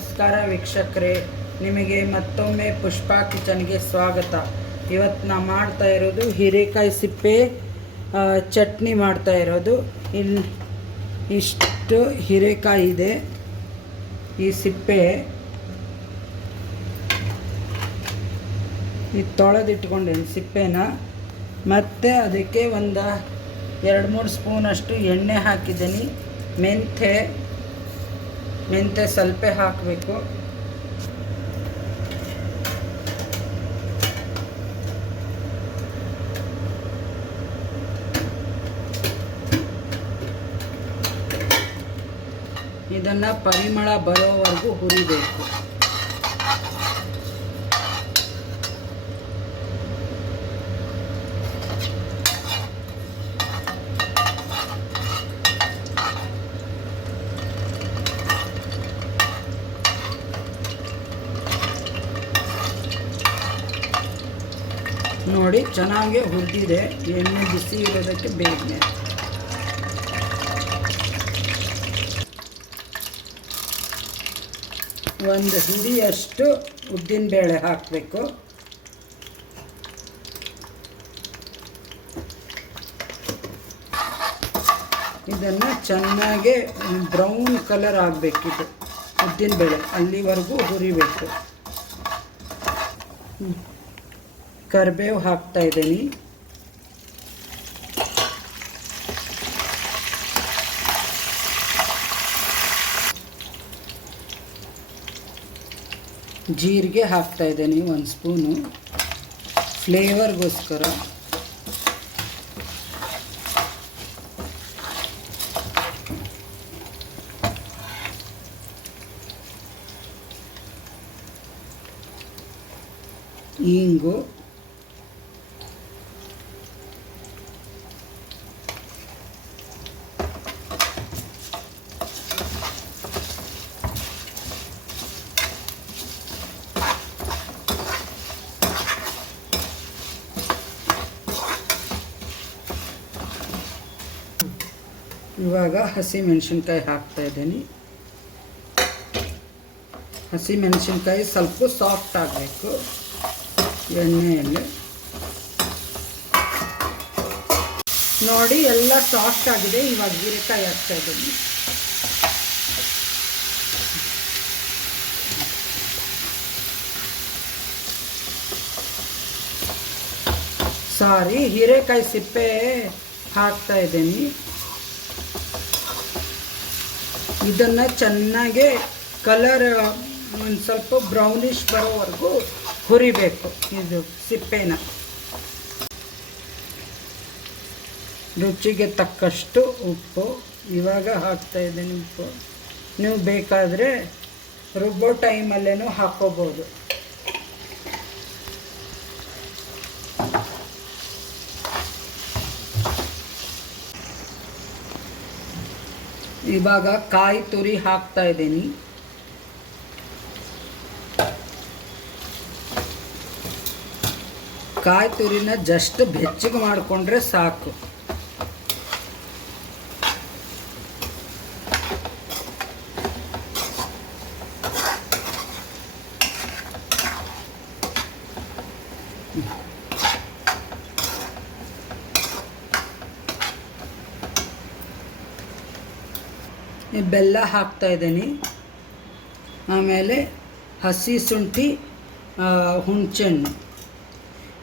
ನಮಸ್ಕಾರ ವೀಕ್ಷಕರೇ, ನಿಮಗೆ ಮತ್ತೊಮ್ಮೆ ಪುಷ್ಪಾ ಕಿಚನ್ಗೆ ಸ್ವಾಗತ. ಇವತ್ತು ನಾ ಮಾಡ್ತಾ ಇರೋದು ಹೀರೆಕಾಯಿ ಸಿಪ್ಪೆ ಚಟ್ನಿ ಮಾಡ್ತಾ ಇರೋದು. ಇಲ್ಲಿ ಇಷ್ಟು ಹೀರೆಕಾಯಿ ಇದೆ. ಈ ಸಿಪ್ಪೆ ತೊಳೆದಿಟ್ಕೊಂಡೇನಿ ಸಿಪ್ಪೆನ. ಮತ್ತು ಅದಕ್ಕೆ ಒಂದು 2-3 ಸ್ಪೂನಷ್ಟು ಎಣ್ಣೆ ಹಾಕಿದ್ದೀನಿ. ಮೆಂತೆ ಸ್ವಲ್ಪ ಹಾಕಬೇಕು. ಇದನ್ನು ಪರಿಮಳ ಬರೋವರೆಗೂ ಹುರಿಬೇಕು. ನೋಡಿ, ಚೆನ್ನಾಗಿ ಹುರಿದಿದೆ. ಎಣ್ಣೆ ಬಿಸಿ ಇರೋದಕ್ಕೆ ಬೇಗನೆ ಒಂದು ಹಿಡಿಯಷ್ಟು ಉದ್ದಿನಬೇಳೆ ಹಾಕಬೇಕು. ಇದನ್ನು ಚೆನ್ನಾಗಿ ಬ್ರೌನ್ ಕಲರ್ ಆಗಬೇಕಿದು ಉದ್ದಿನಬೇಳೆ, ಅಲ್ಲಿವರೆಗೂ ಹುರಿಬೇಕು. ಕರಿಬೇವು ಹಾಕ್ತಾ ಇದ್ದೀನಿ. ಜೀರಿಗೆ ಹಾಕ್ತಾ ಇದ್ದೀನಿ 1 ಸ್ಪೂನು ಫ್ಲೇವರ್ಗೋಸ್ಕರ. ಇಂಗು, ಇವಾಗ ಹಸಿಮೆಣಸಿನ್ಕಾಯಿ ಹಾಕ್ತಾ ಇದ್ದೀನಿ. ಹಸಿಮೆಣಸಿನ್ಕಾಯಿ ಸ್ವಲ್ಪ ಸಾಫ್ಟ್ ಆಗಬೇಕು ಎಣ್ಣೆಯಲ್ಲಿ. ನೋಡಿ, ಎಲ್ಲ ಸಾಫ್ಟ್ ಆಗಿದೆ. ಇವಾಗ ಹೀರೆಕಾಯಿ ಹಾಕ್ತಾ ಇದ್ದೀನಿ. ಹೀರೆಕಾಯಿ ಸಿಪ್ಪೆ ಹಾಕ್ತಾ ಇದ್ದೀನಿ. ಇದನ್ನು ಚೆನ್ನಾಗಿ ಕಲರ್ ಒಂದು ಸ್ವಲ್ಪ ಬ್ರೌನಿಷ್ ಬರೋವರೆಗೂ ಹುರಿಬೇಕು ಇದು ಸಿಪ್ಪೆನ. ರುಚಿಗೆ ತಕ್ಕಷ್ಟು ಉಪ್ಪು ಇವಾಗ ಹಾಕ್ತಾ ಇದ್ದೀನಿ. ಉಪ್ಪು ನೀವು ಬೇಕಾದರೆ ರುಬ್ಬೋ ಟೈಮಲ್ಲೇನೂ ಹಾಕ್ಕೋಬೋದು. ಇವಾಗ ಕಾಯಿ ತುರಿ ಹಾಕ್ತಾ ಇದ್ದೀನಿ. ಕಾಯಿ ತುರಿನ ಜಸ್ಟ್ ಬೆಚ್ಚಗೆ ಮಾಡಿಕೊಂಡ್ರೆ ಸಾಕು. ಬೆಲ್ಲ ಹಾಕ್ತಾ ಇದ್ದೀನಿ. ಆಮೇಲೆ ಹಸಿ ಶುಂಠಿ, ಹುಣಸೆಹಣ್ಣು.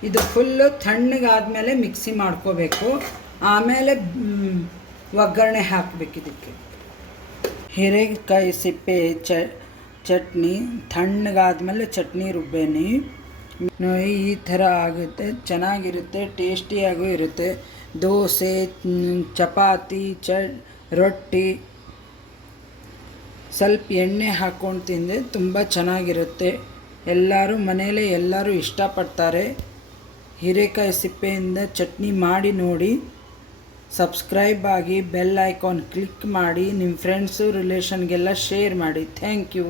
ಇದು ಫುಲ್ಲು ತಣ್ಣಗಾದ್ಮೇಲೆ ಮಿಕ್ಸಿ ಮಾಡ್ಕೋಬೇಕು. ಆಮೇಲೆ ಒಗ್ಗರಣೆ ಹಾಕಬೇಕು. ಇದಕ್ಕೆ ಹೀರೆಕಾಯಿ ಸಿಪ್ಪೆ ಚಟ್ನಿ ತಣ್ಣಗಾದ್ಮೇಲೆ ಚಟ್ನಿ ರುಬ್ಬೇನಿ. ಈ ಥರ ಆಗುತ್ತೆ, ಚೆನ್ನಾಗಿರುತ್ತೆ, ಟೇಸ್ಟಿಯಾಗೂ ಇರುತ್ತೆ. ದೋಸೆ, ಚಪಾತಿ, ರೊಟ್ಟಿ ಸ್ವಲ್ಪ ಎಣ್ಣೆ ಹಾಕ್ಕೊಂಡು ತಿಂದರೆ ತುಂಬ ಚೆನ್ನಾಗಿರುತ್ತೆ. ಮನೆಯಲ್ಲೇ ಎಲ್ಲರೂ ಇಷ್ಟಪಡ್ತಾರೆ. ಹೀರೆಕಾಯಿ ಸಿಪ್ಪೆಯಿಂದ ಚಟ್ನಿ ಮಾಡಿ ನೋಡಿ. ಸಬ್ಸ್ಕ್ರೈಬ್ ಆಗಿ, ಬೆಲ್ ಐಕಾನ್ ಕ್ಲಿಕ್ ಮಾಡಿ, ನಿಮ್ಮ ಫ್ರೆಂಡ್ಸು ರಿಲೇಷನ್ಗೆಲ್ಲ ಶೇರ್ ಮಾಡಿ. Thank you.